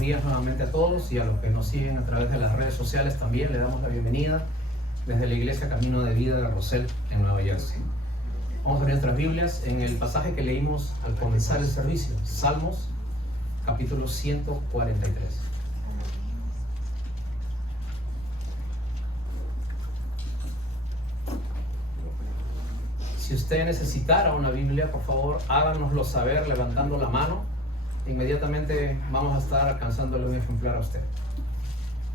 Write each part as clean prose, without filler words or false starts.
días nuevamente a todos, y a los que nos siguen a través de las redes sociales también le damos la bienvenida desde la Iglesia Camino de Vida de Roselle en Nueva Jersey. Vamos a abrir nuestras Biblias en el pasaje que leímos al comenzar el servicio, Salmos capítulo 143. Si usted necesitara una Biblia, por favor, háganoslo saber levantando la mano. Inmediatamente vamos a estar alcanzándole un ejemplar a usted.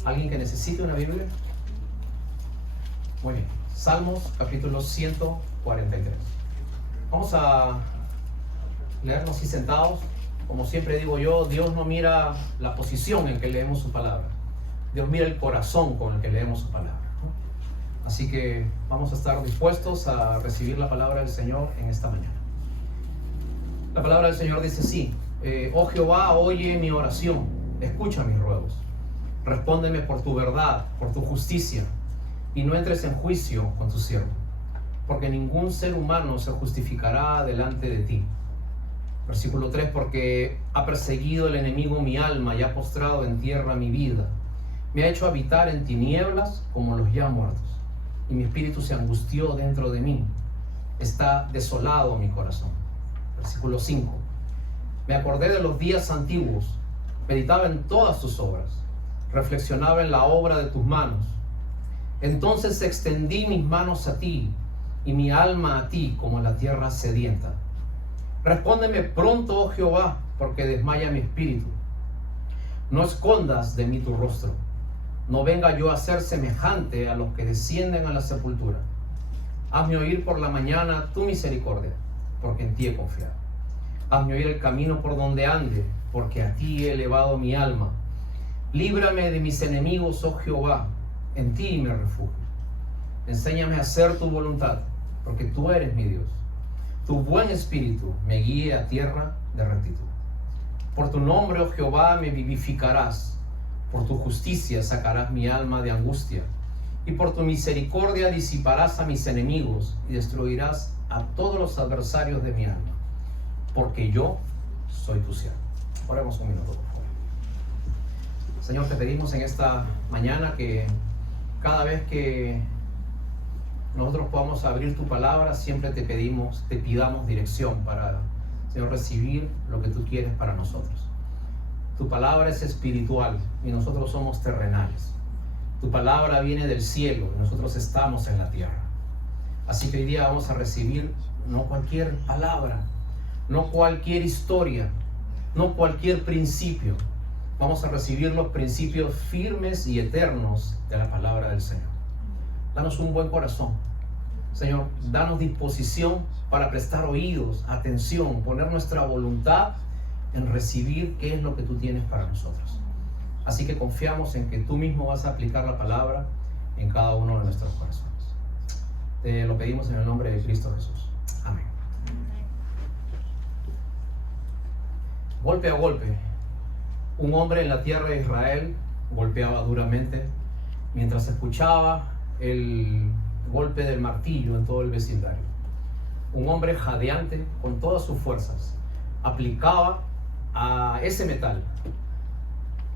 ¿Alguien que necesite una Biblia? Muy bien. Salmos capítulo 143. Vamos a leernos así sentados. Como siempre digo yo, Dios no mira la posición en que leemos su palabra. Dios mira el corazón con el que leemos su palabra. Así que vamos a estar dispuestos a recibir la palabra del Señor en esta mañana. La palabra del Señor dice así: oh Jehová, oye mi oración, escucha mis ruegos. Respóndeme por tu verdad, por tu justicia, y no entres en juicio con tu siervo, porque ningún ser humano se justificará delante de ti. Versículo 3: porque ha perseguido el enemigo mi alma y ha postrado en tierra mi vida. Me ha hecho habitar en tinieblas como los ya muertos, y mi espíritu se angustió dentro de mí. Está desolado mi corazón. Versículo 5: me acordé de los días antiguos, meditaba en todas tus obras, reflexionaba en la obra de tus manos. Entonces extendí mis manos a ti, y mi alma a ti como la tierra sedienta. Respóndeme pronto, oh Jehová, porque desmaya mi espíritu. No escondas de mí tu rostro. No venga yo a ser semejante a los que descienden a la sepultura. Hazme oír por la mañana tu misericordia, porque en ti he confiado. Hazme oír el camino por donde ande, porque a ti he elevado mi alma. Líbrame de mis enemigos, oh Jehová, en ti me refugio. Enséñame a hacer tu voluntad, porque tú eres mi Dios. Tu buen espíritu me guíe a tierra de rectitud. Por tu nombre, oh Jehová, me vivificarás. Por tu justicia sacarás mi alma de angustia, y por tu misericordia disiparás a mis enemigos y destruirás a todos los adversarios de mi alma, porque yo soy tu siervo. Oremos un minuto, por favor. Señor, te pedimos en esta mañana que cada vez que nosotros podamos abrir tu palabra, siempre te pidamos dirección para, Señor, recibir lo que tú quieres para nosotros. Tu palabra es espiritual y nosotros somos terrenales. Tu palabra viene del cielo y nosotros estamos en la tierra. Así que hoy día vamos a recibir no cualquier palabra, no cualquier historia, no cualquier principio. Vamos a recibir los principios firmes y eternos de la palabra del Señor. Danos un buen corazón. Señor, danos disposición para prestar oídos, atención, poner nuestra voluntad en recibir qué es lo que tú tienes para nosotros. Así que confiamos en que tú mismo vas a aplicar la palabra en cada uno de nuestros corazones. Te lo pedimos en el nombre de Cristo Jesús. Amén. Golpe a golpe, un hombre en la tierra de Israel golpeaba duramente mientras escuchaba el golpe del martillo en todo el vecindario. Un hombre jadeante con todas sus fuerzas aplicaba a ese metal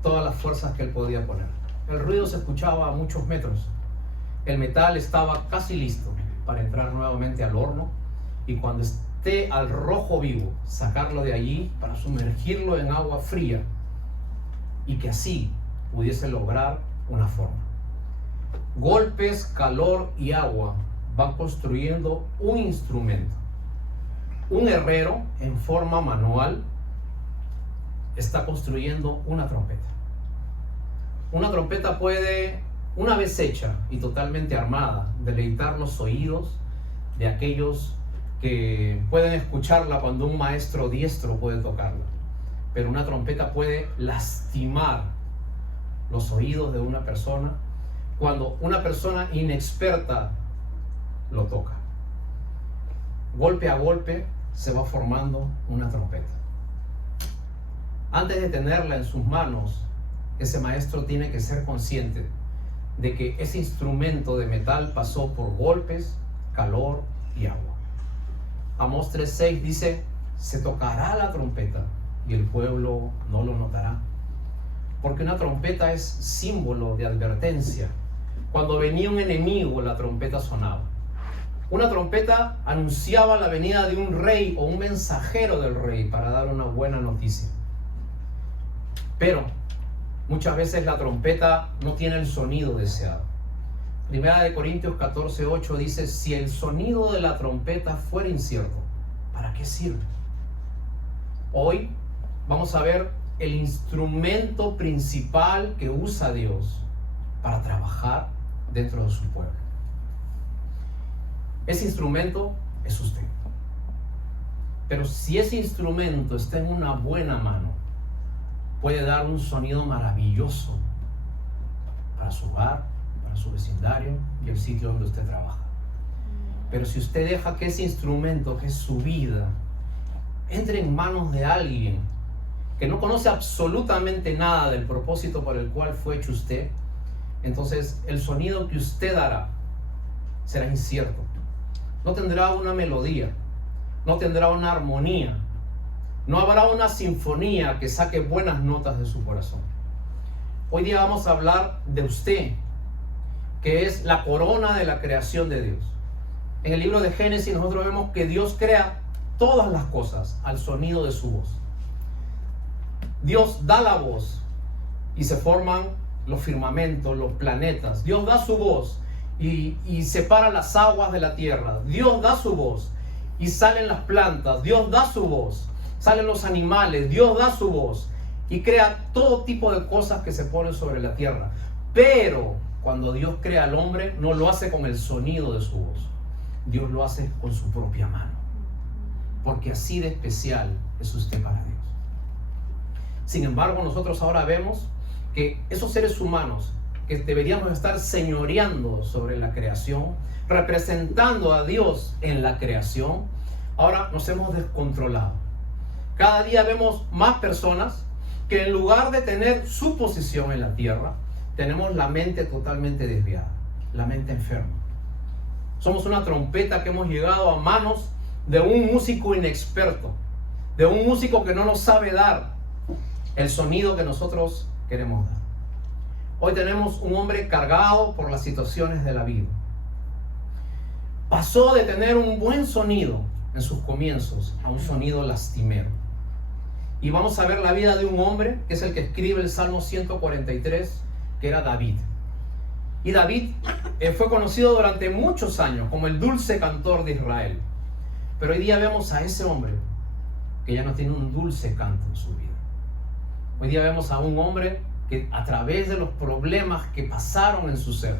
todas las fuerzas que él podía poner. El ruido se escuchaba a muchos metros. El metal estaba casi listo para entrar nuevamente al horno, y cuando esté al rojo vivo, sacarlo de allí para sumergirlo en agua fría, y que así pudiese lograr una forma. Golpes, calor y agua van construyendo un instrumento. Un herrero en forma manual está construyendo una trompeta. Una trompeta puede, una vez hecha y totalmente armada, deleitar los oídos de aquellos que pueden escucharla cuando un maestro diestro puede tocarla. Pero una trompeta puede lastimar los oídos de una persona cuando una persona inexperta lo toca. Golpe a golpe se va formando una trompeta. Antes de tenerla en sus manos, ese maestro tiene que ser consciente de que ese instrumento de metal pasó por golpes, calor y agua. Amós 3:6 dice: se tocará la trompeta y el pueblo no lo notará. Porque una trompeta es símbolo de advertencia. Cuando venía un enemigo, la trompeta sonaba. Una trompeta anunciaba la venida de un rey o un mensajero del rey para dar una buena noticia. Pero muchas veces la trompeta no tiene el sonido deseado. Primera de Corintios 14:8 dice: si el sonido de la trompeta fuera incierto, ¿para qué sirve? Hoy vamos a ver el instrumento principal que usa Dios para trabajar dentro de su pueblo. Ese instrumento es usted. Pero si ese instrumento está en una buena mano, puede dar un sonido maravilloso para su hogar, para su vecindario y el sitio donde usted trabaja. Pero si usted deja que ese instrumento, que es su vida, entre en manos de alguien que no conoce absolutamente nada del propósito por el cual fue hecho usted, entonces el sonido que usted dará será incierto. No tendrá una melodía, no tendrá una armonía, no habrá una sinfonía que saque buenas notas de su corazón. Hoy día vamos a hablar de usted, que es la corona de la creación de Dios. En el libro de Génesis nosotros vemos que Dios crea todas las cosas al sonido de su voz. Dios da la voz y se forman los firmamentos, los planetas. Dios da su voz y separa las aguas de la tierra. Dios da su voz y salen las plantas. Dios da su voz, salen los animales. Dios da su voz y crea todo tipo de cosas que se ponen sobre la tierra. Pero cuando Dios crea al hombre, no lo hace con el sonido de su voz. Dios lo hace con su propia mano. Porque así de especial es usted para Dios. Sin embargo, nosotros ahora vemos que esos seres humanos que deberíamos estar señoreando sobre la creación, representando a Dios en la creación, ahora nos hemos descontrolado. Cada día vemos más personas que en lugar de tener su posición en la tierra, tenemos la mente totalmente desviada, la mente enferma. Somos una trompeta que hemos llegado a manos de un músico inexperto, de un músico que no nos sabe dar el sonido que nosotros queremos dar. Hoy tenemos un hombre cargado por las situaciones de la vida. Pasó de tener un buen sonido en sus comienzos a un sonido lastimero. Y vamos a ver la vida de un hombre que es el que escribe el Salmo 143, que era David. Y David fue conocido durante muchos años como el dulce cantor de Israel. Pero hoy día vemos a ese hombre que ya no tiene un dulce canto en su vida. Hoy día vemos a un hombre que a través de los problemas que pasaron en su ser,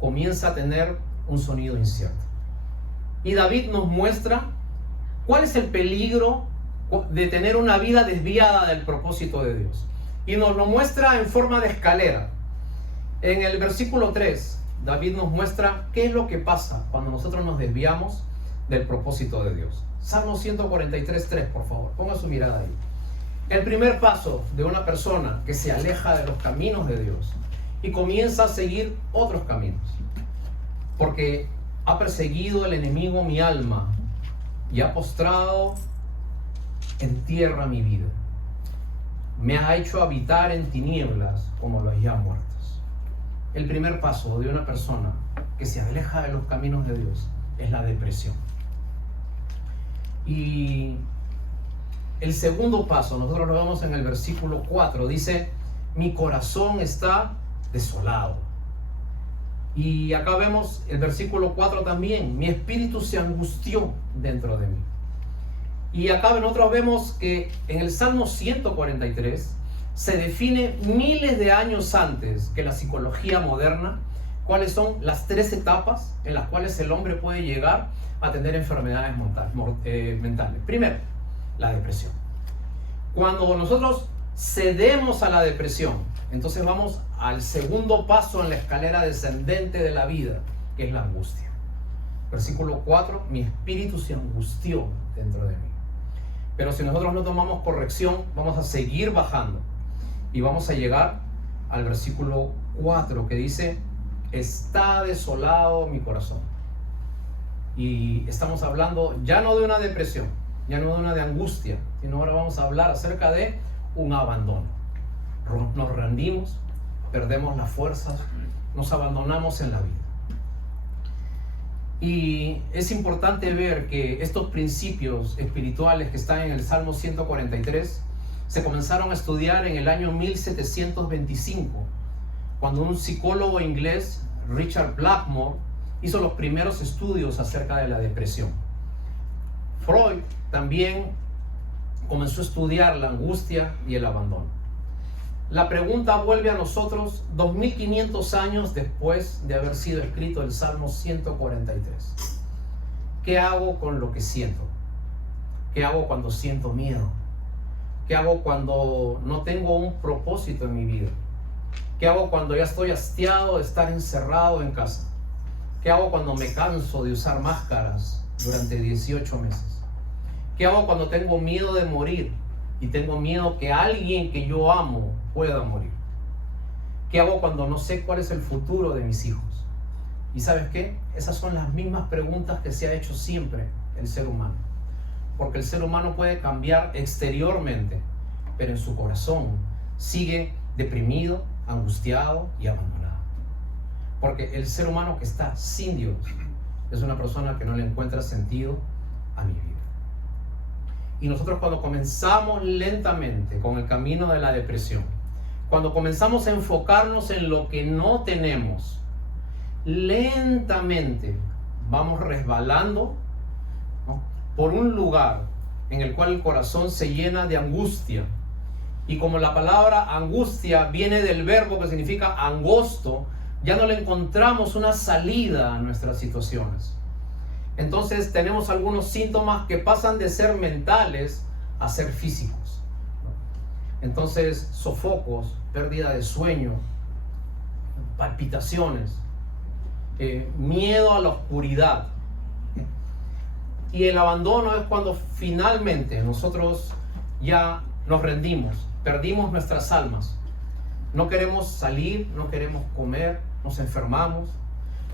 comienza a tener un sonido incierto. Y David nos muestra cuál es el peligro de tener una vida desviada del propósito de Dios. Y nos lo muestra en forma de escalera. En el versículo 3, David nos muestra qué es lo que pasa cuando nosotros nos desviamos del propósito de Dios. Salmo 143:3, por favor, ponga su mirada ahí. El primer paso de una persona que se aleja de los caminos de Dios y comienza a seguir otros caminos, porque ha perseguido el enemigo mi alma y ha postrado en tierra mi vida. Me ha hecho habitar en tinieblas como los ya muertos. El primer paso de una persona que se aleja de los caminos de Dios es la depresión. Y el segundo paso, nosotros lo vemos en el versículo 4, dice: mi corazón está desolado. Y acá vemos el versículo 4 también: mi espíritu se angustió dentro de mí. Y acá nosotros vemos que en el Salmo 143 se define miles de años antes que la psicología moderna cuáles son las 3 etapas en las cuales el hombre puede llegar a tener enfermedades mentales. Primero, la depresión. Cuando nosotros cedemos a la depresión, entonces vamos al segundo paso en la escalera descendente de la vida, que es la angustia. Versículo 4, mi espíritu se angustió dentro de mí. Pero si nosotros no tomamos corrección, vamos a seguir bajando y vamos a llegar al versículo 4, que dice: está desolado mi corazón. Y estamos hablando ya no de una depresión, ya no de una de angustia, sino ahora vamos a hablar acerca de un abandono. Nos rendimos, perdemos las fuerzas, nos abandonamos en la vida. Y es importante ver que estos principios espirituales que están en el Salmo 143 se comenzaron a estudiar en el año 1725, cuando un psicólogo inglés, Richard Blackmore, hizo los primeros estudios acerca de la depresión. Freud también comenzó a estudiar la angustia y el abandono. La pregunta vuelve a nosotros 2500 años después de haber sido escrito el Salmo 143. ¿Qué hago con lo que siento? ¿Qué hago cuando siento miedo? ¿Qué hago cuando no tengo un propósito en mi vida? ¿Qué hago cuando ya estoy hastiado de estar encerrado en casa? ¿Qué hago cuando me canso de usar máscaras durante 18 meses? ¿Qué hago cuando tengo miedo de morir y tengo miedo que alguien que yo amo pueda morir? ¿Qué hago cuando no sé cuál es el futuro de mis hijos? ¿Y sabes qué? Esas son las mismas preguntas que se ha hecho siempre el ser humano. Porque el ser humano puede cambiar exteriormente, pero en su corazón sigue deprimido, angustiado y abandonado. Porque el ser humano que está sin Dios es una persona que no le encuentra sentido a mi vida. Y nosotros, cuando comenzamos lentamente con el camino de la depresión, cuando comenzamos a enfocarnos en lo que no tenemos, lentamente vamos resbalando, ¿no?, por un lugar en el cual el corazón se llena de angustia. Y como la palabra angustia viene del verbo que significa angosto, ya no le encontramos una salida a nuestras situaciones. Entonces tenemos algunos síntomas que pasan de ser mentales a ser físicos. Entonces, sofocos, pérdida de sueño, palpitaciones, miedo a la oscuridad. Y el abandono es cuando finalmente nosotros ya nos rendimos, perdimos nuestras almas. No queremos salir, no queremos comer, nos enfermamos.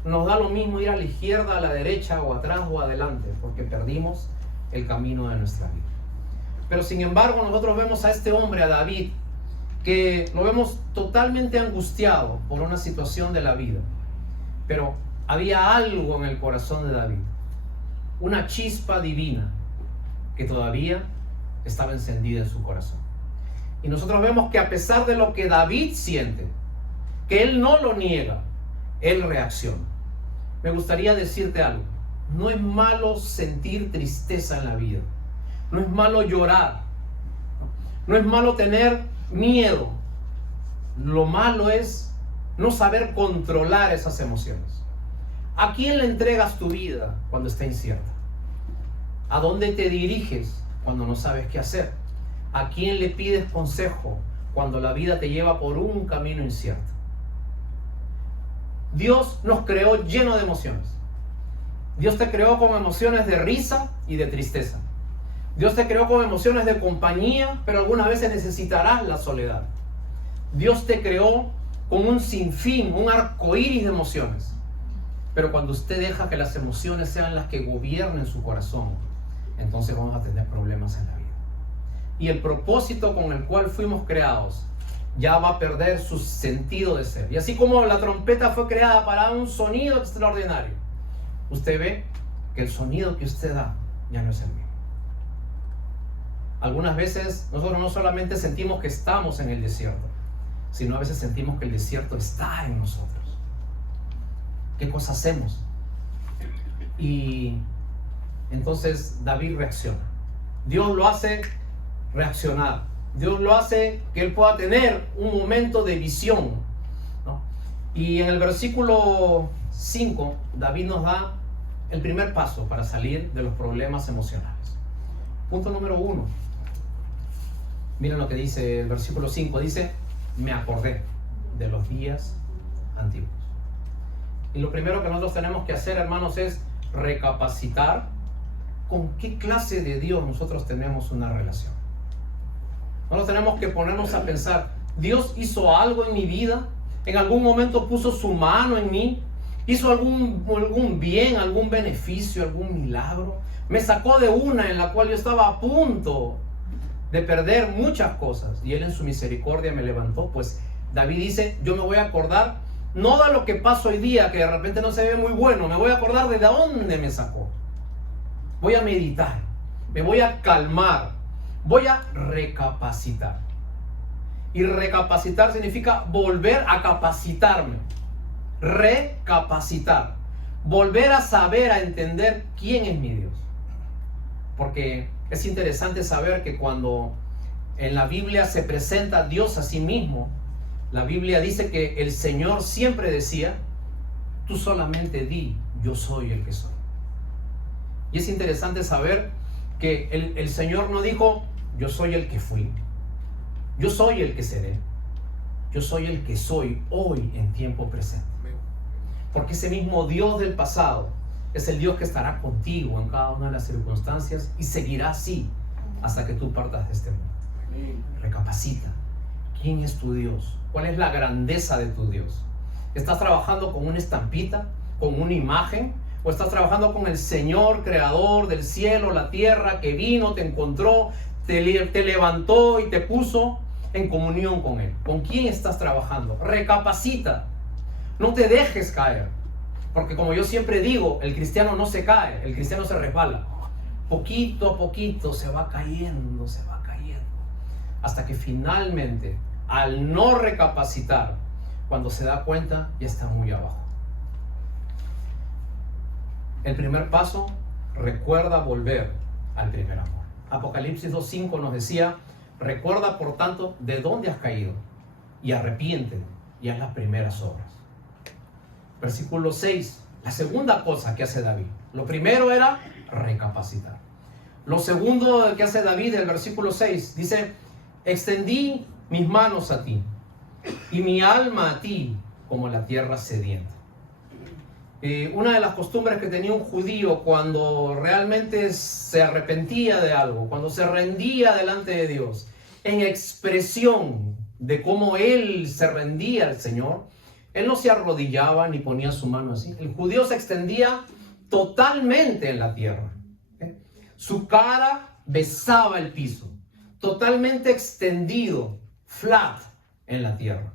Nos da lo mismo ir a la izquierda, a la derecha, o atrás o adelante, porque perdimos el camino de nuestra vida. Pero sin embargo, nosotros vemos a este hombre, a David, que lo vemos totalmente angustiado por una situación de la vida. Pero había algo en el corazón de David, una chispa divina que todavía estaba encendida en su corazón. Y nosotros vemos que a pesar de lo que David siente, que él no lo niega, él reacciona. Me gustaría decirte algo. No es malo sentir tristeza en la vida. No es malo llorar. No es malo tener miedo. Lo malo es no saber controlar esas emociones. ¿A quién le entregas tu vida cuando está incierta? ¿A dónde te diriges cuando no sabes qué hacer? ¿A quién le pides consejo cuando la vida te lleva por un camino incierto? Dios nos creó lleno de emociones. Dios te creó con emociones de risa y de tristeza. Dios te creó con emociones de compañía, pero algunas veces necesitarás la soledad. Dios te creó con un sinfín, un arcoíris de emociones. Pero cuando usted deja que las emociones sean las que gobiernen su corazón, entonces vamos a tener problemas en la vida. Y el propósito con el cual fuimos creados ya va a perder su sentido de ser. Y así como la trompeta fue creada para un sonido extraordinario, usted ve que el sonido que usted da ya no es el mismo. Algunas veces nosotros no solamente sentimos que estamos en el desierto, sino a veces sentimos que el desierto está en nosotros. ¿Qué cosa hacemos? Y entonces David reacciona. Dios lo hace reaccionar. Dios lo hace que él pueda tener un momento de visión, ¿no? Y en el versículo 5, David nos da el primer paso para salir de los problemas emocionales. Punto número 1. Miren lo que dice el versículo 5. Dice: me acordé de los días antiguos. Y lo primero que nosotros tenemos que hacer, hermanos, es recapacitar con qué clase de Dios nosotros tenemos una relación. Nosotros tenemos que ponernos a pensar: ¿Dios hizo algo en mi vida? ¿En algún momento puso su mano en mí? ¿Hizo algún bien, algún beneficio, algún milagro? ¿Me sacó de una en la cual yo estaba a punto de perder muchas cosas, y Él en su misericordia me levantó. Pues David dice, yo me voy a acordar no de lo que pasa hoy día, que de repente no se ve muy bueno, me voy a acordar de dónde me sacó. Voy a meditar, me voy a calmar, voy a recapacitar. Y recapacitar significa volver a capacitarme. Recapacitar. Volver a saber, a entender quién es mi Dios. Porque es interesante saber que cuando en la Biblia se presenta Dios a sí mismo, la Biblia dice que el Señor siempre decía, tú solamente di, yo soy el que soy. Y es interesante saber que el Señor no dijo, yo soy el que fui, yo soy el que seré, yo soy el que soy hoy en tiempo presente. Porque ese mismo Dios del pasado es el Dios que estará contigo en cada una de las circunstancias y seguirá así hasta que tú partas de este mundo. Recapacita. ¿Quién es tu Dios? ¿Cuál es la grandeza de tu Dios? ¿Estás trabajando con una estampita, con una imagen? ¿O estás trabajando con el Señor, creador del cielo, la tierra, que vino, te encontró, te levantó y te puso en comunión con Él? ¿Con quién estás trabajando? Recapacita. No te dejes caer. Porque como yo siempre digo, el cristiano no se cae, el cristiano se resbala. Poquito a poquito se va cayendo, hasta que finalmente, al no recapacitar, cuando se da cuenta, ya está muy abajo. El primer paso, recuerda volver al primer amor. Apocalipsis 2:5 nos decía, recuerda por tanto de dónde has caído y arrepiéntete y haz las primeras obras. Versículo 6, la segunda cosa que hace David. Lo primero era recapacitar. Lo segundo que hace David, el versículo 6, dice, extendí mis manos a ti y mi alma a ti como la tierra sedienta. Una de las costumbres que tenía un judío cuando realmente se arrepentía de algo, cuando se rendía delante de Dios, en expresión de cómo él se rendía al Señor, él no se arrodillaba ni ponía su mano así. El judío se extendía totalmente en la tierra. Su cara besaba el piso, totalmente extendido, flat en la tierra.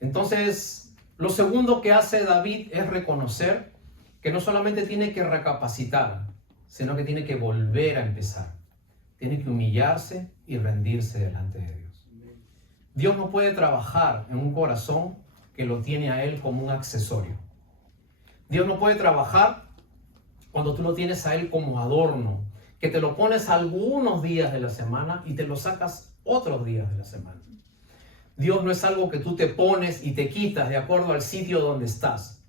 Entonces, lo segundo que hace David es reconocer que no solamente tiene que recapacitar, sino que tiene que volver a empezar. Tiene que humillarse y rendirse delante de Dios. Dios no puede trabajar en un corazón que lo tiene a Él como un accesorio. Dios no puede trabajar cuando tú lo tienes a Él como adorno, que te lo pones algunos días de la semana y te lo sacas otros días de la semana. Dios no es algo que tú te pones y te quitas de acuerdo al sitio donde estás.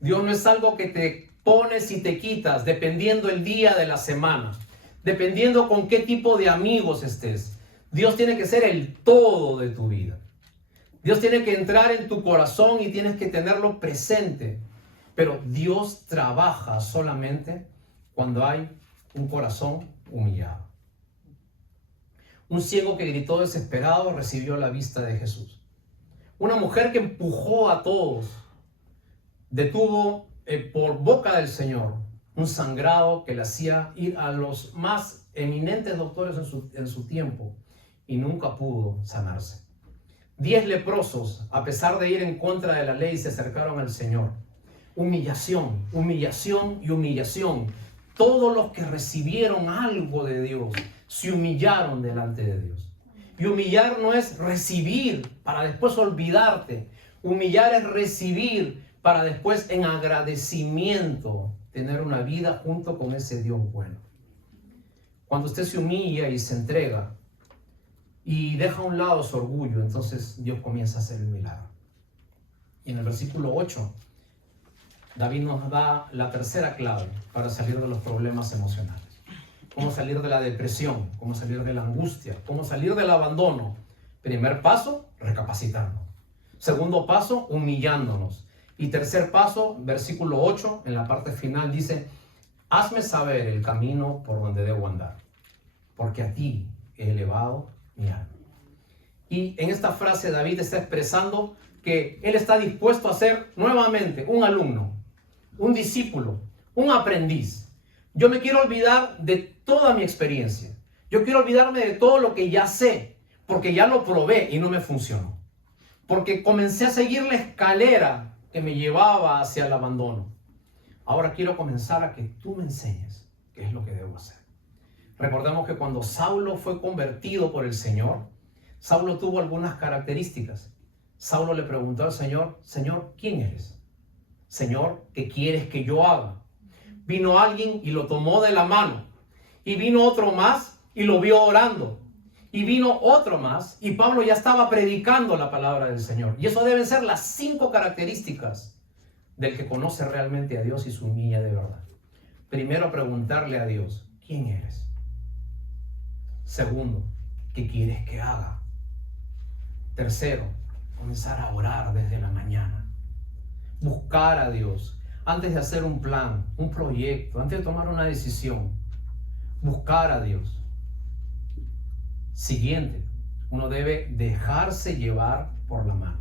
Dios no es algo que te pones y te quitas dependiendo el día de la semana, dependiendo con qué tipo de amigos estés. Dios tiene que ser el todo de tu vida. Dios tiene que entrar en tu corazón y tienes que tenerlo presente. Pero Dios trabaja solamente cuando hay un corazón humillado. Un ciego que gritó desesperado recibió la vista de Jesús. Una mujer que empujó a todos detuvo por boca del Señor un sangrado que le hacía ir a los más eminentes doctores en su tiempo y nunca pudo sanarse. 10 leprosos, a pesar de ir en contra de la ley, se acercaron al Señor. Humillación, humillación y humillación. Todos los que recibieron algo de Dios se humillaron delante de Dios. Y humillar no es recibir para después olvidarte. Humillar es recibir para después en agradecimiento tener una vida junto con ese Dios bueno. Cuando usted se humilla y se entrega y deja a un lado su orgullo, entonces Dios comienza a hacer el milagro. Y en el versículo 8, David nos da la tercera clave para salir de los problemas emocionales. Cómo salir de la depresión, cómo salir de la angustia, cómo salir del abandono. Primer paso, recapacitarnos. Segundo paso, humillándonos. Y tercer paso, versículo 8, en la parte final dice, hazme saber el camino por donde debo andar, porque a ti he elevado mi alma. Y en esta frase David está expresando que él está dispuesto a ser nuevamente un alumno, un discípulo, un aprendiz. Yo me quiero olvidar de toda mi experiencia. Yo quiero olvidarme de todo lo que ya sé, porque ya lo probé y no me funcionó. Porque comencé a seguir la escalera que me llevaba hacia el abandono. Ahora quiero comenzar a que tú me enseñes qué es lo que debo hacer. Recordemos que cuando Saulo fue convertido por el Señor, Saulo tuvo algunas características. Saulo le preguntó al Señor, Señor, ¿quién eres? Señor, ¿qué quieres que yo haga? Vino alguien y lo tomó de la mano. Y vino otro más y lo vio orando. Y vino otro más y Pablo ya estaba predicando la palabra del Señor. Y eso deben ser las 5 características del que conoce realmente a Dios y se humilla de verdad. Primero, preguntarle a Dios, ¿quién eres? Segundo, ¿qué quieres que haga? Tercero, comenzar a orar desde la mañana. Buscar a Dios antes de hacer un plan, un proyecto, antes de tomar una decisión. Buscar a Dios. Siguiente, uno debe dejarse llevar por la mano.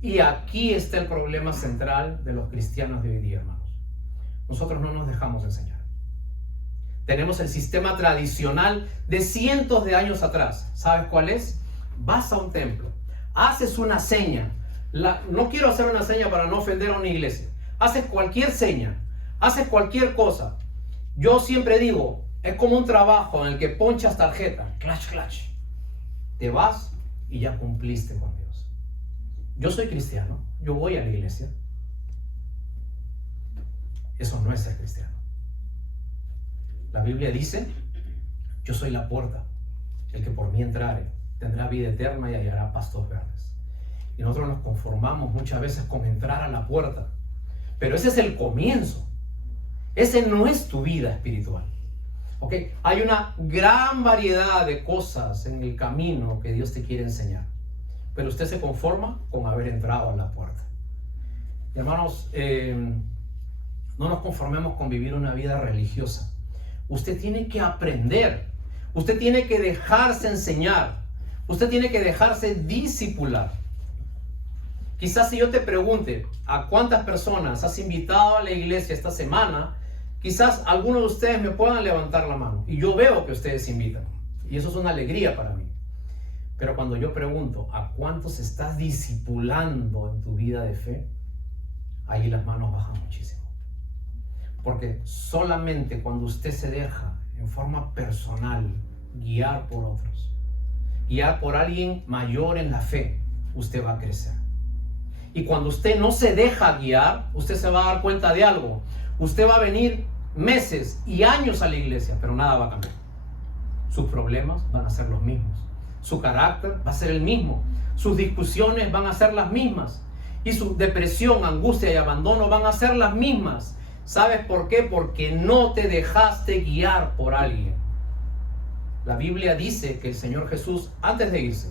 Y aquí está el problema central de los cristianos de hoy día, hermanos. Nosotros no nos dejamos enseñar. Tenemos el sistema tradicional de cientos de años atrás. ¿Sabes cuál es? Vas a un templo, haces una seña. No quiero hacer una seña para no ofender a una iglesia. Haces cualquier seña, haces cualquier cosa. Yo siempre digo, es como un trabajo en el que ponchas tarjeta, clash, clash. Te vas y ya cumpliste con Dios. Yo soy cristiano, yo voy a la iglesia. Eso no es ser cristiano. La Biblia dice, yo soy la puerta. El que por mí entrare tendrá vida eterna y hallará pastos verdes. Y nosotros nos conformamos muchas veces con entrar a la puerta. Pero ese es el comienzo. Ese no es tu vida espiritual. ¿Okay? Hay una gran variedad de cosas en el camino que Dios te quiere enseñar. Pero usted se conforma con haber entrado a la puerta. Y hermanos, no nos conformemos con vivir una vida religiosa. Usted tiene que aprender. Usted tiene que dejarse enseñar. Usted tiene que dejarse discipular. Quizás si yo te pregunte a cuántas personas has invitado a la iglesia esta semana, quizás algunos de ustedes me puedan levantar la mano. Y yo veo que ustedes invitan. Y eso es una alegría para mí. Pero cuando yo pregunto a cuántos estás discipulando en tu vida de fe, ahí las manos bajan muchísimo. Porque solamente cuando usted se deja en forma personal guiar por otros, guiar por alguien mayor en la fe, usted va a crecer. Y cuando usted no se deja guiar, usted se va a dar cuenta de algo. Usted va a venir meses y años a la iglesia, pero nada va a cambiar. Sus problemas van a ser los mismos. Su carácter va a ser el mismo. Sus discusiones van a ser las mismas. Y su depresión, angustia y abandono van a ser las mismas. ¿Sabes por qué? Porque no te dejaste guiar por alguien. La Biblia dice que el Señor Jesús, antes de irse,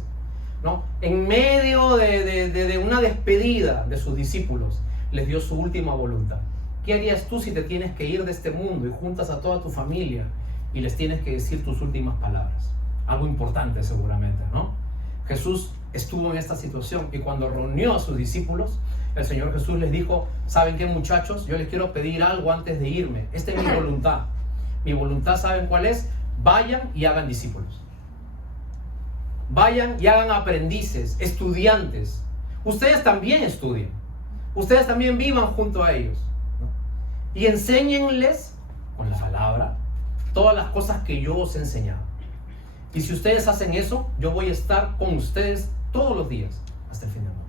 ¿no?, en medio de una despedida de sus discípulos, les dio su última voluntad. ¿Qué harías tú si te tienes que ir de este mundo y juntas a toda tu familia y les tienes que decir tus últimas palabras? Algo importante seguramente, ¿no? Jesús estuvo en esta situación y cuando reunió a sus discípulos, el Señor Jesús les dijo, ¿saben qué, muchachos? Yo les quiero pedir algo antes de irme. Esta es mi voluntad. Mi voluntad, ¿saben cuál es? Vayan y hagan discípulos. Vayan y hagan aprendices, estudiantes. Ustedes también estudien. Ustedes también vivan junto a ellos, ¿no? Y enséñenles con la palabra todas las cosas que yo os he enseñado. Y si ustedes hacen eso, yo voy a estar con ustedes todos los días hasta el fin del mundo.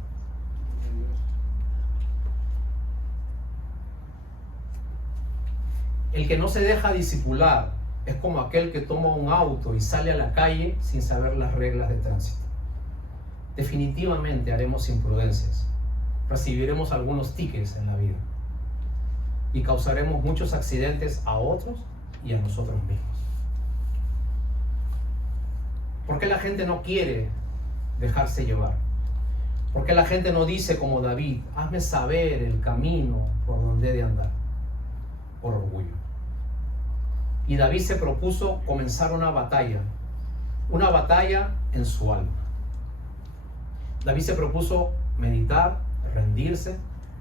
El que no se deja discipular es como aquel que toma un auto y sale a la calle sin saber las reglas de tránsito. Definitivamente haremos imprudencias, recibiremos algunos tickets en la vida y causaremos muchos accidentes a otros y a nosotros mismos. ¿Por qué la gente no quiere dejarse llevar? ¿Por qué la gente no dice como David, hazme saber el camino por donde he de andar? Por orgullo. Y David se propuso comenzar una batalla en su alma. David se propuso meditar, rendirse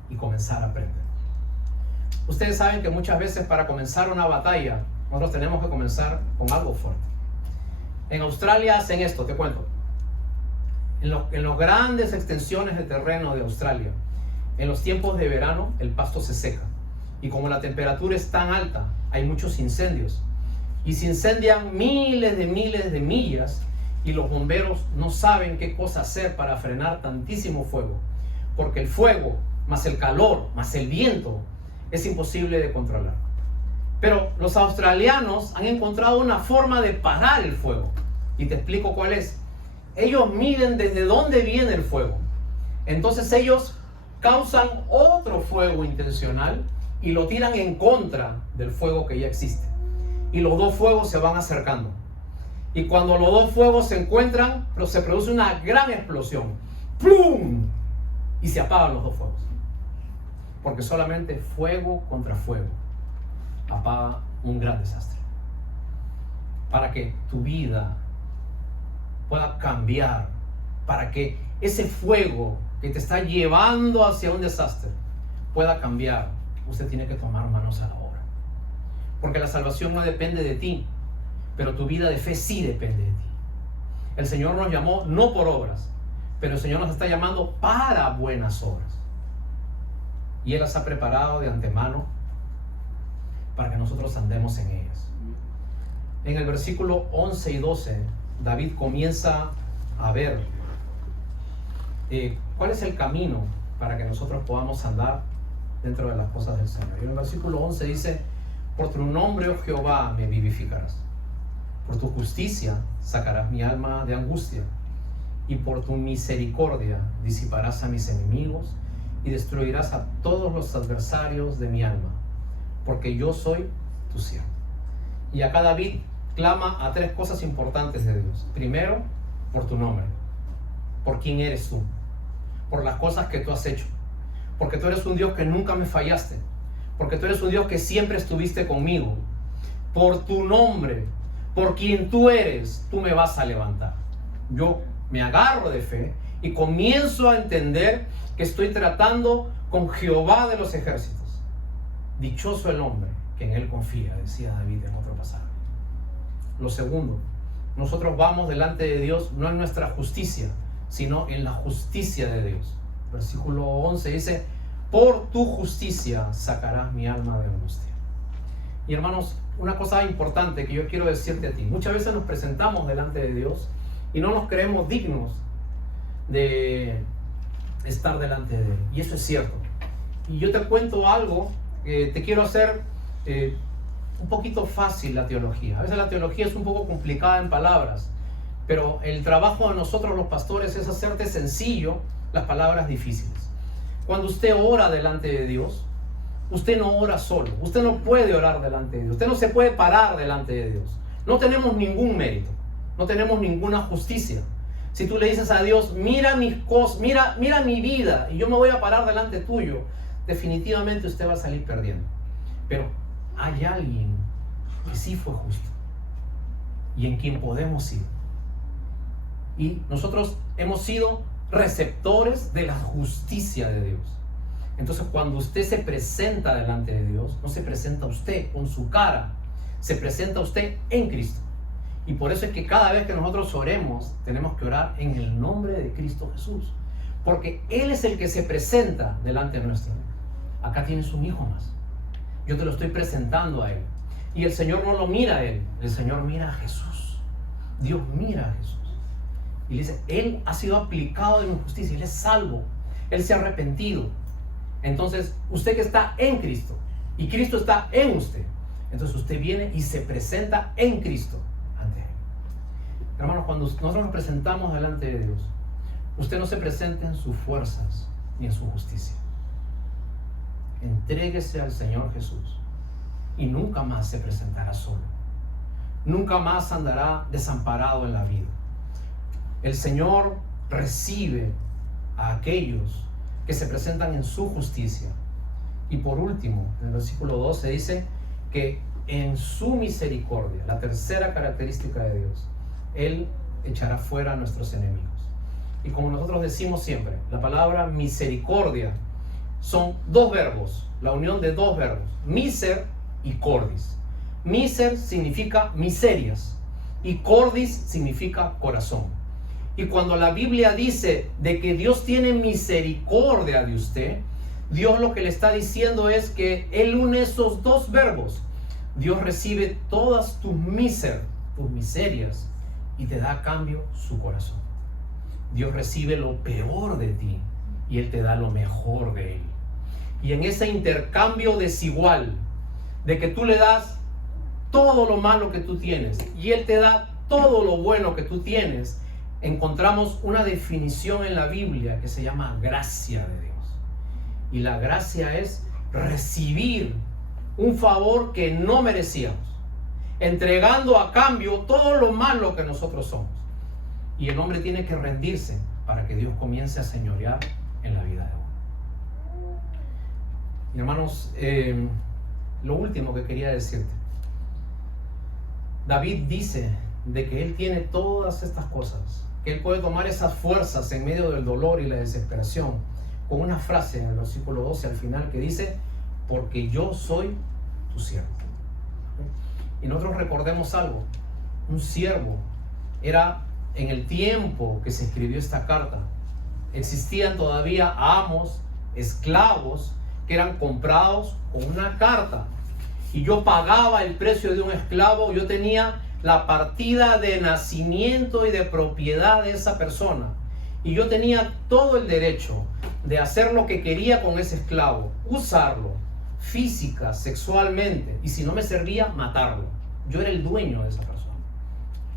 y comenzar a aprender. Ustedes saben que muchas veces para comenzar una batalla, nosotros tenemos que comenzar con algo fuerte. En Australia hacen esto, te cuento. En las grandes extensiones de terreno de Australia, en los tiempos de verano, el pasto se seca. Y como la temperatura es tan alta, hay muchos incendios. Y se incendian miles de millas y los bomberos no saben qué cosa hacer para frenar tantísimo fuego. Porque el fuego, más el calor, más el viento, es imposible de controlar. Pero los australianos han encontrado una forma de parar el fuego. Y te explico cuál es. Ellos miden desde dónde viene el fuego. Entonces ellos causan otro fuego intencional y lo tiran en contra del fuego que ya existe. Y los dos fuegos se van acercando. Y cuando los dos fuegos se encuentran, se produce una gran explosión. ¡Plum! Y se apagan los dos fuegos. Porque solamente fuego contra fuego apaga un gran desastre. Para que tu vida pueda cambiar, para que ese fuego que te está llevando hacia un desastre pueda cambiar, usted tiene que tomar manos a la obra. Porque la salvación no depende de ti, pero tu vida de fe sí depende de ti. El Señor nos llamó no por obras, pero el Señor nos está llamando para buenas obras. Y Él las ha preparado de antemano para que nosotros andemos en ellas. En el versículo 11 y 12, David comienza a ver cuál es el camino para que nosotros podamos andar dentro de las cosas del Señor. Y en el versículo 11 dice: por tu nombre, oh Jehová, me vivificarás. Por tu justicia sacarás mi alma de angustia. Y por tu misericordia disiparás a mis enemigos y destruirás a todos los adversarios de mi alma. Porque yo soy tu siervo. Y acá David clama a tres cosas importantes de Dios. Primero, por tu nombre. Por quién eres tú. Por las cosas que tú has hecho. Porque tú eres un Dios que nunca me fallaste. Porque tú eres un Dios que siempre estuviste conmigo. Por tu nombre, por quien tú eres, tú me vas a levantar. Yo me agarro de fe y comienzo a entender que estoy tratando con Jehová de los ejércitos. Dichoso el hombre que en él confía, decía David en otro pasaje. Lo segundo, nosotros vamos delante de Dios no en nuestra justicia, sino en la justicia de Dios. Versículo 11 dice: por tu justicia sacarás mi alma de angustia. Y hermanos, una cosa importante que yo quiero decirte a ti: muchas veces nos presentamos delante de Dios y no nos creemos dignos de estar delante de Él. Y eso es cierto. Y yo te cuento algo, te quiero hacer un poquito fácil la teología. A veces la teología es un poco complicada en palabras, pero el trabajo de nosotros los pastores es hacerte sencillo las palabras difíciles. Cuando usted ora delante de Dios, usted no ora solo. Usted no puede orar delante de Dios. Usted no se puede parar delante de Dios. No tenemos ningún mérito. No tenemos ninguna justicia. Si tú le dices a Dios: mira mis cosas, mira mi vida, y yo me voy a parar delante tuyo, definitivamente usted va a salir perdiendo. Pero hay alguien que sí fue justo y en quien podemos ir. Y nosotros hemos sido receptores de la justicia de Dios. Entonces, cuando usted se presenta delante de Dios, no se presenta usted con su cara, se presenta usted en Cristo. Y por eso es que cada vez que nosotros oremos, tenemos que orar en el nombre de Cristo Jesús, porque Él es el que se presenta delante nuestro. Acá tienes un hijo más. Yo te lo estoy presentando a Él. Y el Señor no lo mira a Él, el Señor mira a Jesús. Dios mira a Jesús. Y le dice: Él ha sido aplicado de mi justicia, Él es salvo, Él se ha arrepentido. Entonces, usted que está en Cristo y Cristo está en usted, entonces usted viene y se presenta en Cristo ante Él. Hermanos, cuando nosotros nos presentamos delante de Dios, usted no se presenta en sus fuerzas ni en su justicia. Entréguese al Señor Jesús y nunca más se presentará solo. Nunca más andará desamparado en la vida. El Señor recibe a aquellos que se presentan en su justicia. Y por último, en el versículo 12 dice que en su misericordia, la tercera característica de Dios, Él echará fuera a nuestros enemigos. Y como nosotros decimos siempre, la palabra misericordia son dos verbos, la unión de dos verbos, miser y cordis. Miser significa miserias, Y cordis significa corazón. Y cuando la Biblia dice de que Dios tiene misericordia de usted, Dios lo que le está diciendo es que Él une esos dos verbos. Dios recibe todas tus miserias y te da a cambio su corazón. Dios recibe lo peor de ti y Él te da lo mejor de Él. Y en ese intercambio desigual de que tú le das todo lo malo que tú tienes y Él te da todo lo bueno que tú tienes, encontramos una definición en la Biblia que se llama gracia de Dios. Y la gracia es recibir un favor que no merecíamos, entregando a cambio todo lo malo que nosotros somos. Y el hombre tiene que rendirse para que Dios comience a señorear en la vida de uno. Y hermanos, lo último que quería decirte. David dice de que él tiene todas estas cosas, que él puede tomar esas fuerzas en medio del dolor y la desesperación, con una frase en el versículo 12 al final que dice: porque yo soy tu siervo. Y nosotros recordemos algo: un siervo era, en el tiempo que se escribió esta carta, existían todavía amos, esclavos, que eran comprados con una carta. Y yo pagaba el precio de un esclavo, yo tenía la partida de nacimiento y de propiedad de esa persona. Y yo tenía todo el derecho de hacer lo que quería con ese esclavo, usarlo física, sexualmente, y si no me servía, matarlo. Yo era el dueño de esa persona.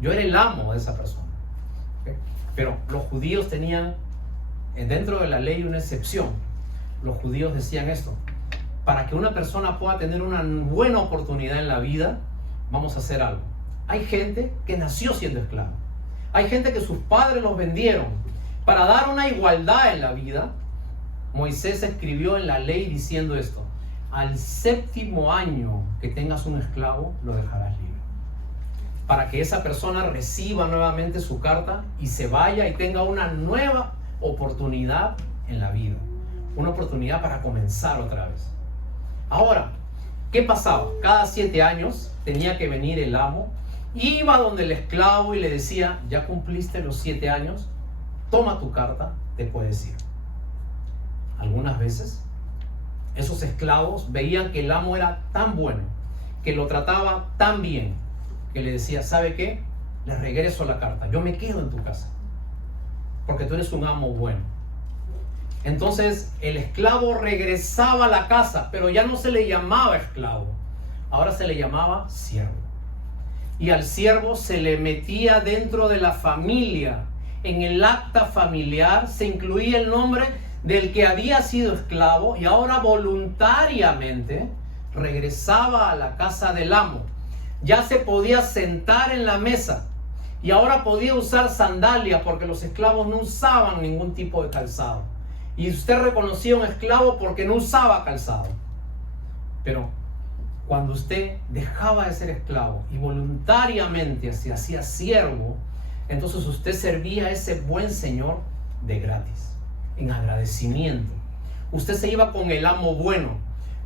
Yo era el amo de esa persona. ¿Okay? Pero los judíos tenían dentro de la ley una excepción. Los judíos decían esto: para que una persona pueda tener una buena oportunidad en la vida, vamos a hacer algo. Hay gente que nació siendo esclavo. Hay gente que sus padres los vendieron. Para dar una igualdad en la vida, Moisés escribió en la ley diciendo esto: al séptimo año que tengas un esclavo, lo dejarás libre. Para que esa persona reciba nuevamente su carta y se vaya y tenga una nueva oportunidad en la vida. Una oportunidad para comenzar otra vez. Ahora, ¿qué pasaba? Cada 7 años tenía que venir el amo, iba donde el esclavo y le decía: ya cumpliste los 7 años, toma tu carta, te puedes ir. Algunas veces esos esclavos veían que el amo era tan bueno, que lo trataba tan bien, que le decía: ¿sabe qué? Le regreso la carta, yo me quedo en tu casa, porque tú eres un amo bueno. Entonces el esclavo regresaba a la casa, pero ya no se le llamaba esclavo, ahora se le llamaba siervo. Y al siervo se le metía dentro de la familia. En el acta familiar se incluía el nombre del que había sido esclavo y ahora voluntariamente regresaba a la casa del amo. Ya se podía sentar en la mesa y ahora podía usar sandalias, porque los esclavos no usaban ningún tipo de calzado. Y usted reconocía a un esclavo porque no usaba calzado. Pero cuando usted dejaba de ser esclavo y voluntariamente se hacía siervo, entonces usted servía a ese buen señor de gratis, en agradecimiento. Usted se iba con el amo bueno,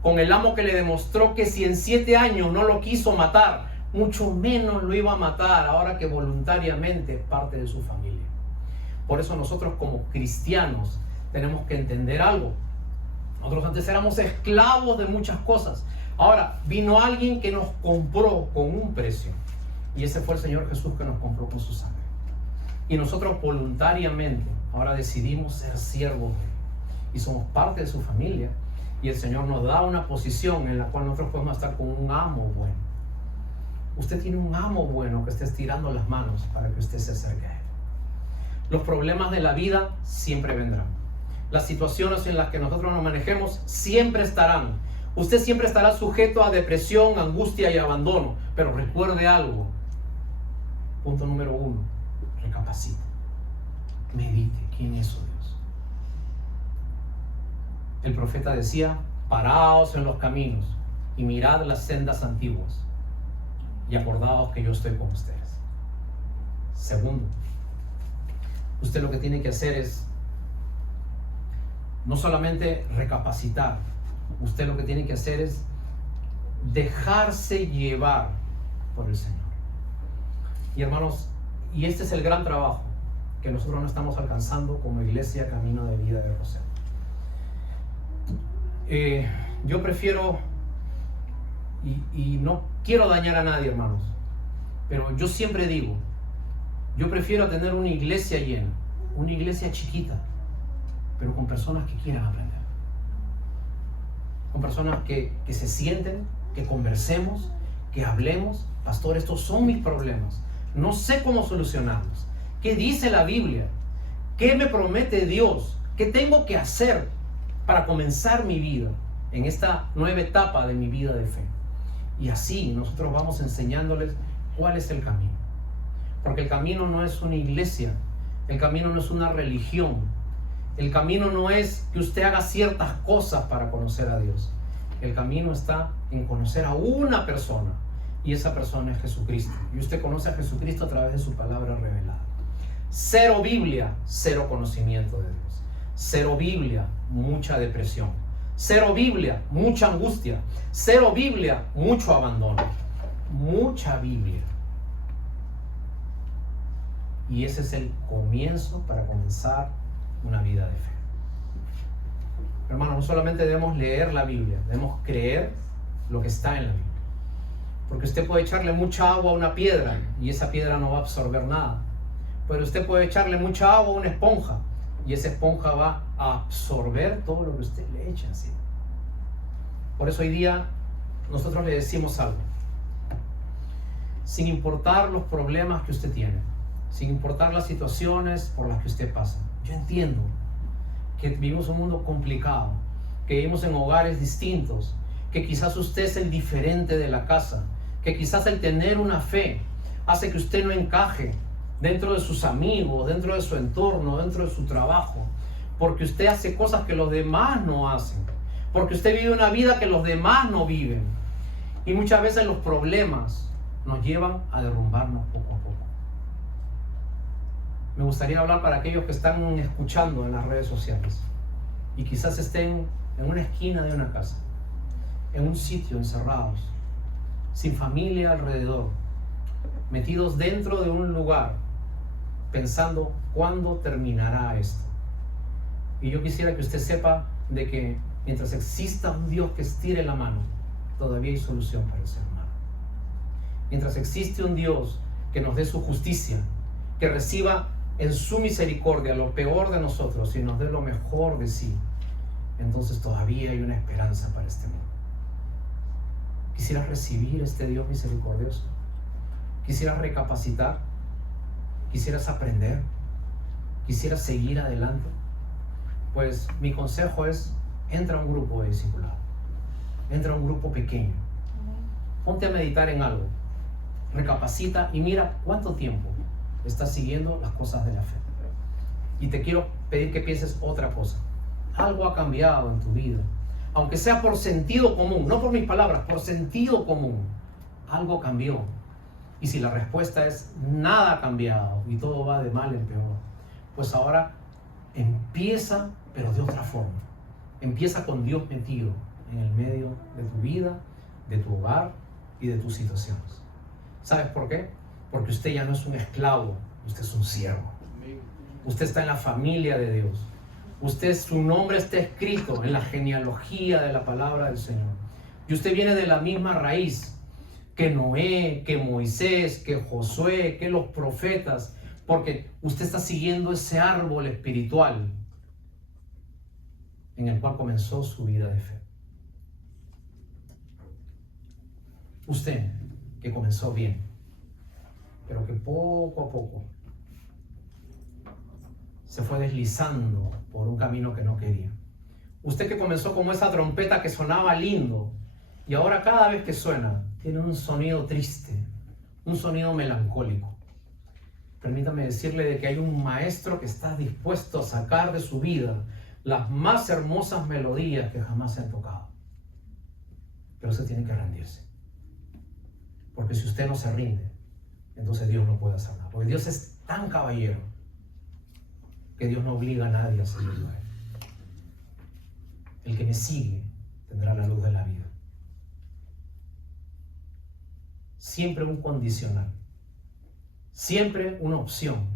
con el amo que le demostró que si en 7 años no lo quiso matar, mucho menos lo iba a matar ahora que voluntariamente es parte de su familia. Por eso nosotros como cristianos tenemos que entender algo. Nosotros antes éramos esclavos de muchas cosas. Ahora vino alguien que nos compró con un precio, y ese fue el Señor Jesús, que nos compró con su sangre. Y nosotros voluntariamente ahora decidimos ser siervos de Él, y somos parte de su familia, y el Señor nos da una posición en la cual nosotros podemos estar con un amo bueno. Usted tiene un amo bueno que esté estirando las manos para que usted se acerque a Él. Los problemas de la vida siempre vendrán. Las situaciones en las que nosotros nos manejemos siempre estarán. Usted siempre estará sujeto a depresión, angustia y abandono. Pero recuerde algo. Punto número 1. Recapacite. Medite. ¿Quién es su Dios? El profeta decía: paraos en los caminos y mirad las sendas antiguas, y acordaos que yo estoy con ustedes. Segundo, usted lo que tiene que hacer es no solamente recapacitar, usted lo que tiene que hacer es dejarse llevar por el Señor. Y hermanos, y este es el gran trabajo que nosotros no estamos alcanzando como Iglesia Camino de Vida de Rosell. Yo prefiero, y no quiero dañar a nadie, hermanos, pero yo siempre digo, yo prefiero tener una iglesia llena, una iglesia chiquita, pero con personas que quieran aprender, con personas que se sienten, que conversemos, que hablemos. Pastor, estos son mis problemas, no sé cómo solucionarlos. ¿Qué dice la Biblia? ¿Qué me promete Dios? ¿Qué tengo que hacer para comenzar mi vida en esta nueva etapa de mi vida de fe? Y así nosotros vamos enseñándoles cuál es el camino. Porque el camino no es una iglesia, el camino no es una religión, el camino no es que usted haga ciertas cosas para conocer a Dios. El camino está en conocer a una persona, y esa persona es Jesucristo. Y usted conoce a Jesucristo a través de su palabra revelada. Cero Biblia, cero conocimiento de Dios. Cero Biblia, mucha depresión. Cero Biblia, mucha angustia. Cero Biblia, mucho abandono. Mucha Biblia. Y ese es el comienzo para comenzar una vida de fe. Hermanos, no solamente debemos leer la Biblia, debemos creer lo que está en la Biblia. Porque usted puede echarle mucha agua a una piedra y esa piedra no va a absorber nada. Pero usted puede echarle mucha agua a una esponja y esa esponja va a absorber todo lo que usted le echa encima. Por eso hoy día nosotros le decimos algo. Sin importar los problemas que usted tiene, sin importar las situaciones por las que usted pasa. Yo entiendo que vivimos un mundo complicado, que vivimos en hogares distintos, que quizás usted es el diferente de la casa, que quizás el tener una fe hace que usted no encaje dentro de sus amigos, dentro de su entorno, dentro de su trabajo, porque usted hace cosas que los demás no hacen, porque usted vive una vida que los demás no viven. Y muchas veces los problemas nos llevan a derrumbarnos poco a poco. Me gustaría hablar para aquellos que están escuchando en las redes sociales y quizás estén en una esquina de una casa, en un sitio encerrados, sin familia alrededor, metidos dentro de un lugar, pensando cuándo terminará esto. Y yo quisiera que usted sepa de que mientras exista un Dios que estire la mano, todavía hay solución para el ser humano. Mientras existe un Dios que nos dé su justicia, que reciba en su misericordia lo peor de nosotros y nos dé lo mejor de sí, entonces todavía hay una esperanza para este mundo. ¿Quisieras recibir este Dios misericordioso? ¿Quisieras recapacitar? ¿Quisieras aprender? ¿Quisieras seguir adelante? Pues mi consejo es, entra a un grupo de discipulado. Entra a un grupo pequeño. Ponte a meditar en algo. Recapacita y mira cuánto tiempo estás siguiendo las cosas de la fe. Y te quiero pedir que pienses otra cosa. Algo ha cambiado en tu vida. Aunque sea por sentido común, no por mis palabras, por sentido común. Algo cambió. Y si la respuesta es nada ha cambiado y todo va de mal en peor, pues ahora empieza, pero de otra forma. Empieza con Dios metido en el medio de tu vida, de tu hogar y de tus situaciones. ¿Sabes por qué? Porque usted ya no es un esclavo, usted es un siervo. Usted está en la familia de Dios. Su nombre está escrito en la genealogía de la palabra del Señor. Y usted viene de la misma raíz que Noé, que Moisés, que Josué, que los profetas, porque usted está siguiendo ese árbol espiritual en el cual comenzó su vida de fe. Usted, que comenzó bien, pero que poco a poco se fue deslizando por un camino que no quería. Usted que comenzó como esa trompeta que sonaba lindo y ahora cada vez que suena tiene un sonido triste, un sonido melancólico. Permítame decirle de que hay un maestro que está dispuesto a sacar de su vida las más hermosas melodías que jamás se han tocado. Pero usted tiene que rendirse. Porque si usted no se rinde, entonces Dios no puede hacer nada. Porque Dios es tan caballero que Dios no obliga a nadie a seguirlo a Él. El que me sigue tendrá la luz de la vida. Siempre un condicional. siempre una opción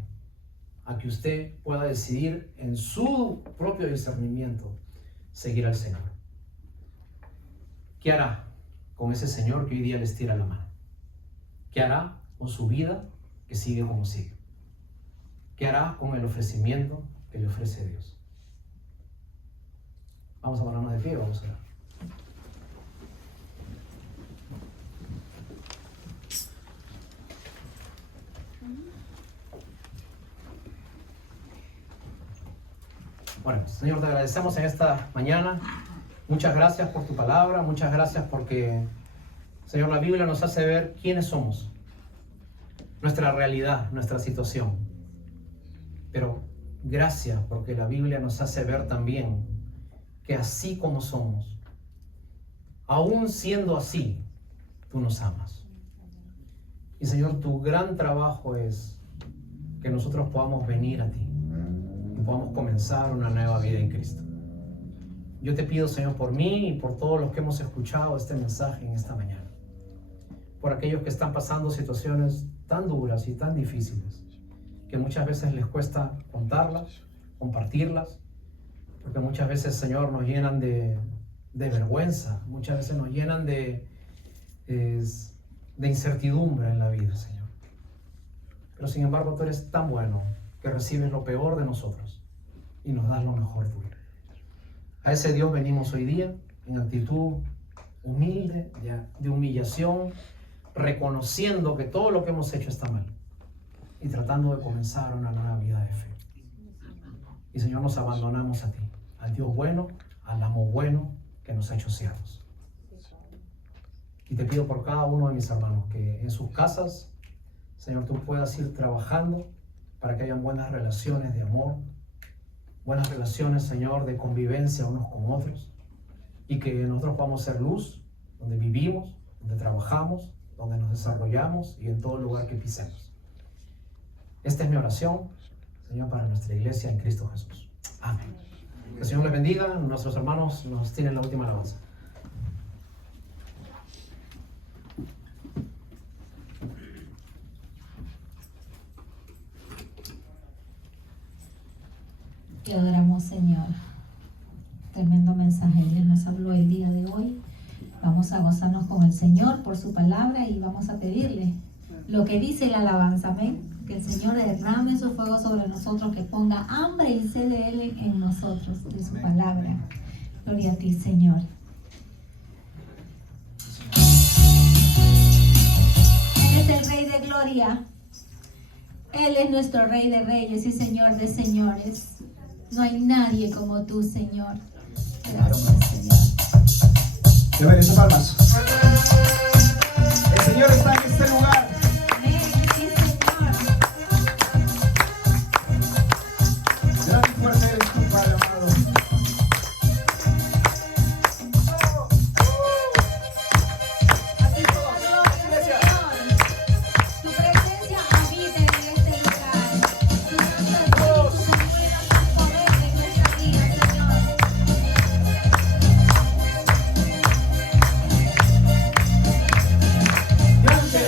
a que usted pueda decidir en su propio discernimiento seguir al Señor. ¿Qué hará con ese Señor que hoy día les tira la mano? ¿Qué hará con su vida que sigue como sigue? ¿Qué hará con el ofrecimiento que le ofrece Dios? Vamos a ponernos de pie, vamos a orar. Bueno, Señor, te agradecemos en esta mañana. Muchas gracias por tu palabra, muchas gracias porque, Señor, la Biblia nos hace ver quiénes somos, nuestra realidad, nuestra situación. Pero gracias porque la Biblia nos hace ver también que así como somos, aún siendo así, tú nos amas. Y Señor, tu gran trabajo es que nosotros podamos venir a ti y podamos comenzar una nueva vida en Cristo. Yo te pido, Señor, por mí y por todos los que hemos escuchado este mensaje en esta mañana, por aquellos que están pasando situaciones tan duras y tan difíciles, que muchas veces les cuesta contarlas, compartirlas, porque muchas veces, Señor, nos llenan de vergüenza, muchas veces nos llenan de incertidumbre en la vida, Señor. Pero sin embargo, tú eres tan bueno que recibes lo peor de nosotros y nos das lo mejor tuyo. A ese Dios venimos hoy día en actitud humilde, de humillación, reconociendo que todo lo que hemos hecho está mal y tratando de comenzar una nueva vida de fe. Y Señor, nos abandonamos a ti, al Dios bueno, al amo bueno que nos ha hecho siervos. Y te pido por cada uno de mis hermanos que en sus casas, Señor, tú puedas ir trabajando para que hayan buenas relaciones de amor, buenas relaciones, Señor, de convivencia unos con otros, y que nosotros podamos ser luz donde vivimos, donde trabajamos, donde nos desarrollamos y en todo lugar que pisemos. Esta es mi oración, Señor, para nuestra iglesia en Cristo Jesús. Amén. Que el Señor les bendiga. Nuestros hermanos nos tienen la última alabanza. Te adoramos, Señor. Tremendo mensaje Él nos habló el día de hoy. Vamos a gozarnos con el Señor por su palabra y vamos a pedirle lo que dice la alabanza. Amén. Que el Señor derrame su fuego sobre nosotros, que ponga hambre y sed de Él en nosotros, de su palabra. Gloria a ti, Señor. Él es el Rey de Gloria. Él es nuestro Rey de Reyes y Señor de Señores. No hay nadie como tú, Señor. Gracias, Señor. Deben esas palmas. El Señor está en este lugar. Amén. Sí, Señor. Gran y fuerte eres tu Padre amado. Así como gloria, Señor. Tu presencia habita en este lugar. Tu Santo Espíritu se mueva con poder en nuestra vida, Señor. Grande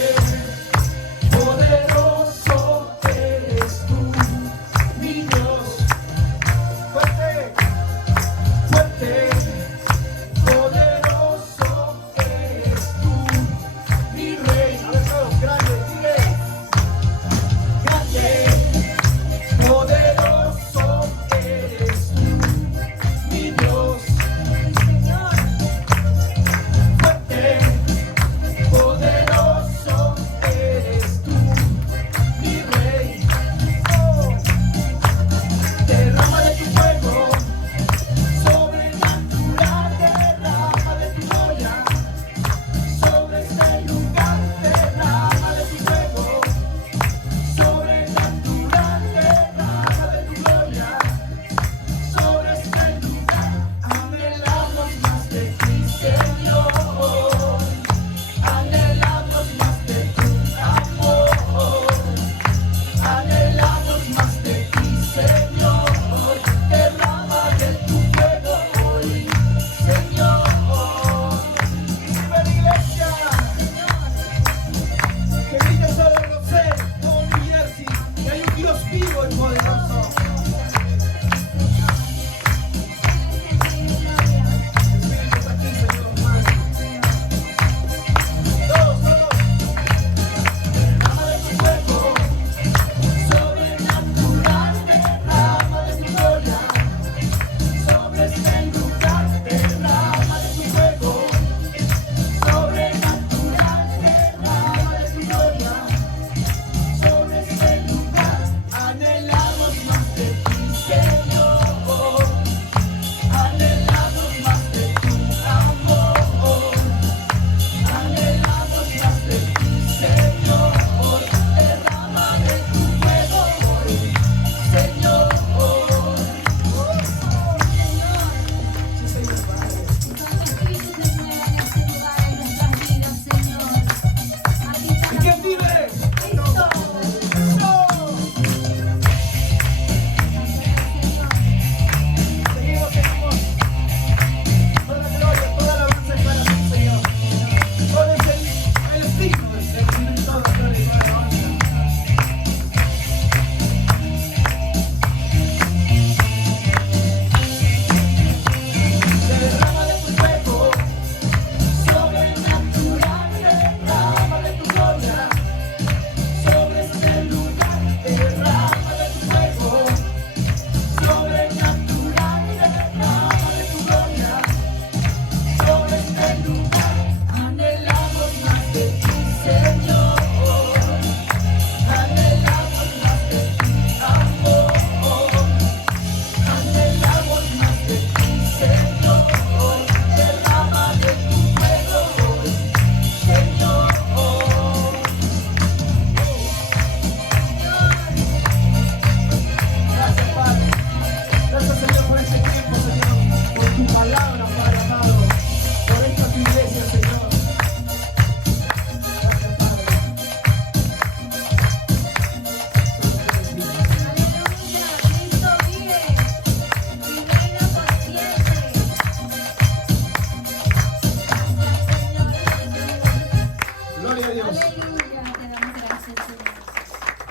vivo y poderoso.